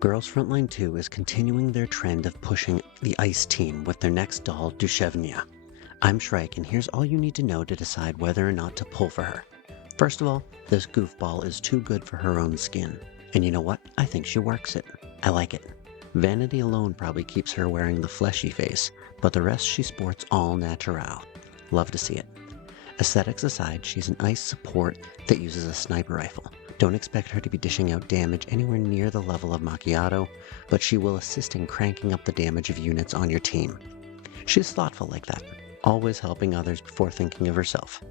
Girls Frontline 2 is continuing their trend of pushing the ice team with their next doll, Dushevnaya. I'm Shrike, and here's all you need to know to decide whether or not to pull for her. First of all, this goofball is too good for her own skin. And you know what? I think she works it. I like it. Vanity alone probably keeps her wearing the fleshy face, but the rest she sports all natural. Love to see it. Aesthetics aside, she's an ice support that uses a sniper rifle. Don't expect her to be dishing out damage anywhere near the level of Macchiato, but she will assist in cranking up the damage of units on your team. She's thoughtful like that, always helping others before thinking of herself.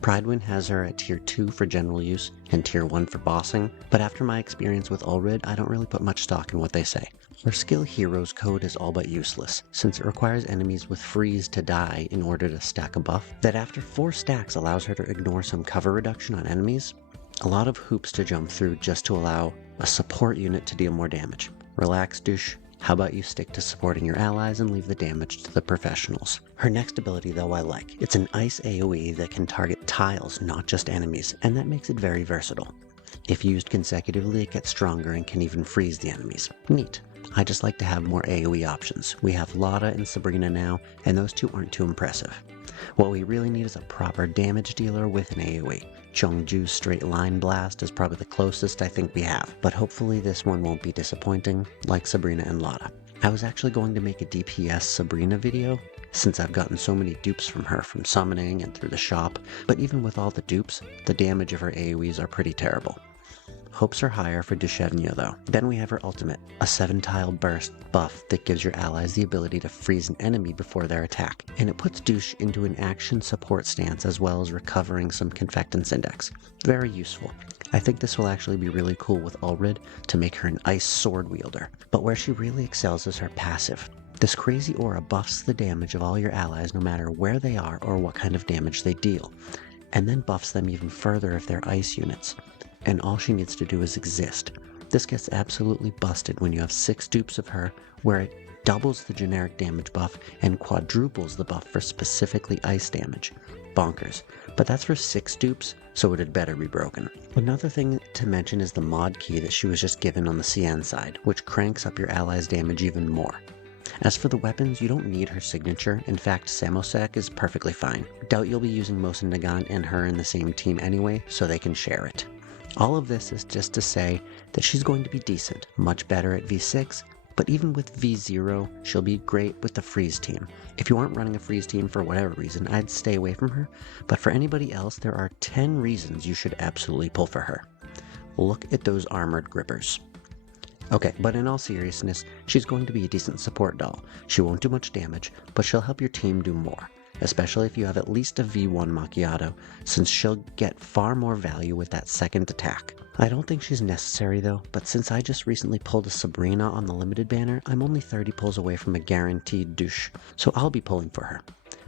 Pridewind has her at tier 2 for general use and tier 1 for bossing, but after my experience with Ulrid, I don't really put much stock in what they say. Her skill Heroes code is all but useless, since it requires enemies with freeze to die in order to stack a buff that after 4 stacks allows her to ignore some cover reduction on enemies. A lot of hoops to jump through just to allow a support unit to deal more damage. Relax, douche. How about you stick to supporting your allies and leave the damage to the professionals? Her next ability, though, I like. It's an ice AoE that can target tiles, not just enemies, and that makes it very versatile. If used consecutively, it gets stronger and can even freeze the enemies. Neat. I just like to have more AoE options. We have Lotta and Sabrina now, and those two aren't too impressive. What we really need is a proper damage dealer with an AoE. Chongju's Straight Line Blast is probably the closest I think we have, but hopefully this one won't be disappointing, like Sabrina and Lotta. I was actually going to make a DPS Sabrina video, since I've gotten so many dupes from her from summoning and through the shop, but even with all the dupes, the damage of her AoEs are pretty terrible. Hopes are higher for Dushevnaya though. Then we have her ultimate, a 7-tile burst buff that gives your allies the ability to freeze an enemy before their attack, and it puts Dush into an action support stance as well as recovering some Confectance Index. Very useful. I think this will actually be really cool with Ulrid to make her an ice sword wielder, but where she really excels is her passive. This crazy aura buffs the damage of all your allies no matter where they are or what kind of damage they deal, and then buffs them even further if they're ice units. And all she needs to do is exist. This gets absolutely busted when you have 6 dupes of her, where it doubles the generic damage buff and quadruples the buff for specifically ice damage. Bonkers. But that's for 6 dupes, so it had better be broken. Another thing to mention is the mod key that she was just given on the CN side, which cranks up your allies' damage even more. As for the weapons, you don't need her signature. In fact, Samosek is perfectly fine. Doubt you'll be using Mosin Nagant and her in the same team anyway, so they can share it. All of this is just to say that she's going to be decent, much better at V6, but even with V0, she'll be great with the freeze team. If you aren't running a freeze team for whatever reason, I'd stay away from her, but for anybody else, there are 10 reasons you should absolutely pull for her. Look at those armored grippers. Okay, but in all seriousness, she's going to be a decent support doll. She won't do much damage, but she'll help your team do more. Especially if you have at least a V1 Macchiato, since she'll get far more value with that second attack. I don't think she's necessary though, but since I just recently pulled a Sabrina on the limited banner, I'm only 30 pulls away from a guaranteed douche, so I'll be pulling for her.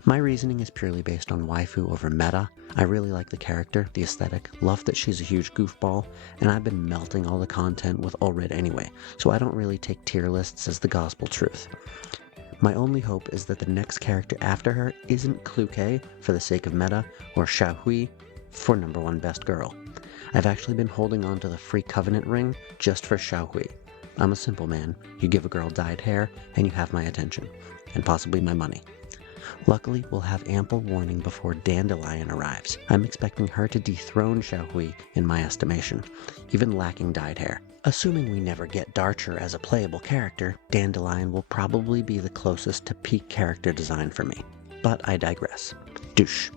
My reasoning is purely based on waifu over meta. I really like the character, the aesthetic, love that she's a huge goofball, and I've been melting all the content with Ulrid anyway, so I don't really take tier lists as the gospel truth. My only hope is that the next character after her isn't Cluke for the sake of meta, or Xiaohui for #1 best girl. I've actually been holding on to the free Covenant ring just for Xiaohui. I'm a simple man. You give a girl dyed hair, and you have my attention, and possibly my money. Luckily, we'll have ample warning before Dandelion arrives. I'm expecting her to dethrone Xiaohui in my estimation, even lacking dyed hair. Assuming we never get Darcher as a playable character, Dandelion will probably be the closest to peak character design for me. But I digress. Douche.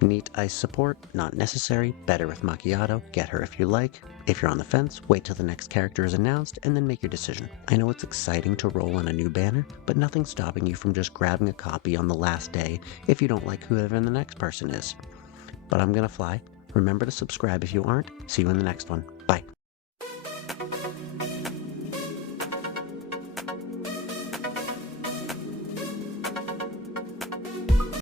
Neat ice support, not necessary, better with Macchiato, get her if you like. If you're on the fence, wait till the next character is announced and then make your decision. I know it's exciting to roll on a new banner, but nothing's stopping you from just grabbing a copy on the last day if you don't like whoever the next person is. But I'm gonna fly. Remember to subscribe if you aren't. See you in the next one. Bye.